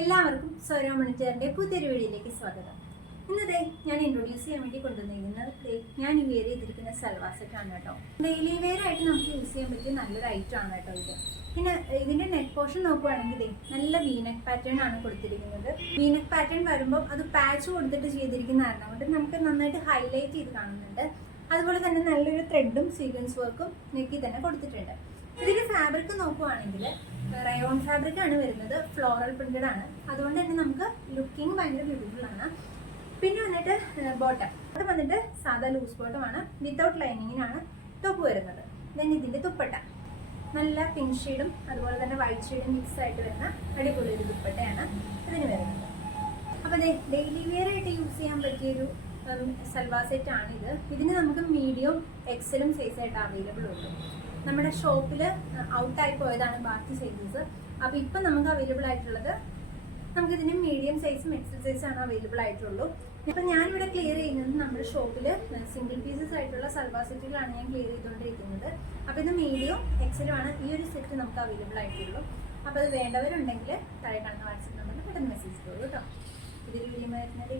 എല്ലാവർക്കും സൗരവ് മണിച്ചേറിന്റെ പുതിയൊരു വീഡിയോയിലേക്ക് സ്വാഗതം. ഇന്നത്തെ ഞാൻ ഇൻട്രൊഡ്യൂസ് ചെയ്യാൻ വേണ്ടി കൊണ്ടുവന്നിരിക്കുന്നത് ഞാൻ ഈ വേറെ ചെയ്തിരിക്കുന്ന സൽവാസറ്റാണ് കേട്ടോ. ഡെയിലി വെയർ ആയിട്ട് നമുക്ക് യൂസ് ചെയ്യാൻ പറ്റിയ നല്ലൊരു ഐറ്റം ആണ് കേട്ടോ ഇത്. പിന്നെ ഇതിന്റെ നെക്ക് പോർഷൻ നോക്കുവാണെങ്കിൽ നല്ല വീനക് പാറ്റേൺ ആണ് കൊടുത്തിരിക്കുന്നത്. വീനക് പാറ്റേൺ വരുമ്പോൾ അത് പാച്ച് കൊടുത്തിട്ട് ചെയ്തിരിക്കുന്ന കാരണം കൊണ്ട് നമുക്ക് നന്നായിട്ട് ഹൈലൈറ്റ് ചെയ്ത് കാണുന്നുണ്ട്. അതുപോലെ തന്നെ നല്ലൊരു ത്രെഡും സീക്വൻസ് വർക്കും നെക്കി തന്നെ കൊടുത്തിട്ടുണ്ട്. ഇതിന്റെ ഫാബ്രിക് നോക്കുവാണെങ്കിൽ റയോൺ ഫാബ്രിക് ആണ് വരുന്നത്. ഫ്ലോറൽ പ്രിന്റഡ് ആണ്. അതുകൊണ്ട് തന്നെ നമുക്ക് ലുക്കിംഗ് ഭയങ്കര ബ്യൂട്ടിഫുൾ ആണ്. പിന്നെ വന്നിട്ട് ബോട്ടം അത് വന്നിട്ട് സാധാ ലൂസ് ബോട്ടം ആണ്. വിത്തൗട്ട് ലൈനിങ്ങിനാണ് ടോപ്പ് വരുന്നത്. ദെൻ ഇതിന്റെ തുപ്പട്ട നല്ല പിങ്ക് ഷെയ്ഡും അതുപോലെ തന്നെ വൈറ്റ് ഷെയ്ഡും മിക്സ് ആയിട്ട് വരുന്ന അടിപൊളി ഒരു ദുപ്പട്ടയാണ് ഇതിന് വരുന്നത്. അപ്പോൾ ഡെയിലി വെയർ ആയിട്ട് യൂസ് ചെയ്യാൻ പറ്റിയൊരു സൽവാർ സെറ്റ് ആണ് ഇത് ഇതിന് നമുക്ക് മീഡിയം എക്സലും സൈസ് ആയിട്ട് അവൈലബിൾ ഉണ്ട്. നമ്മുടെ ഷോപ്പിൽ ഔട്ടായി പോയതാണ് ബാക്കി സൈസസ് അപ്പോൾ ഇപ്പം നമുക്ക് അവൈലബിൾ ആയിട്ടുള്ളത് നമുക്ക് ഇതിന് മീഡിയം സൈസും എക്സൽ സൈസും ആണ് അവൈലബിൾ ആയിട്ടുള്ളൂ. ഇപ്പം ഞാനിവിടെ ക്ലിയർ ചെയ്യുന്നത് നമ്മുടെ ഷോപ്പിൽ സിംഗിൾ പീസസ് ആയിട്ടുള്ള സൽവാർ സെറ്റുകളാണ് ഞാൻ ക്ലിയർ ചെയ്തുകൊണ്ടിരിക്കുന്നത്. അപ്പോൾ ഇത് മീഡിയം എക്സലും ആണ് ഈ ഒരു സെറ്റ് നമുക്ക് അവൈലബിൾ ആയിട്ടുള്ളൂ. അപ്പോൾ അത് വേണ്ടവരുണ്ടെങ്കിൽ താഴെ കാണുന്ന വാട്സപ്പ് നമ്പറിൽ പെട്ടെന്ന് മെസ്സേജ് ചെയ്തോളൂ കേട്ടോ. ഇതൊരു വീഡിയോ വരുന്നത്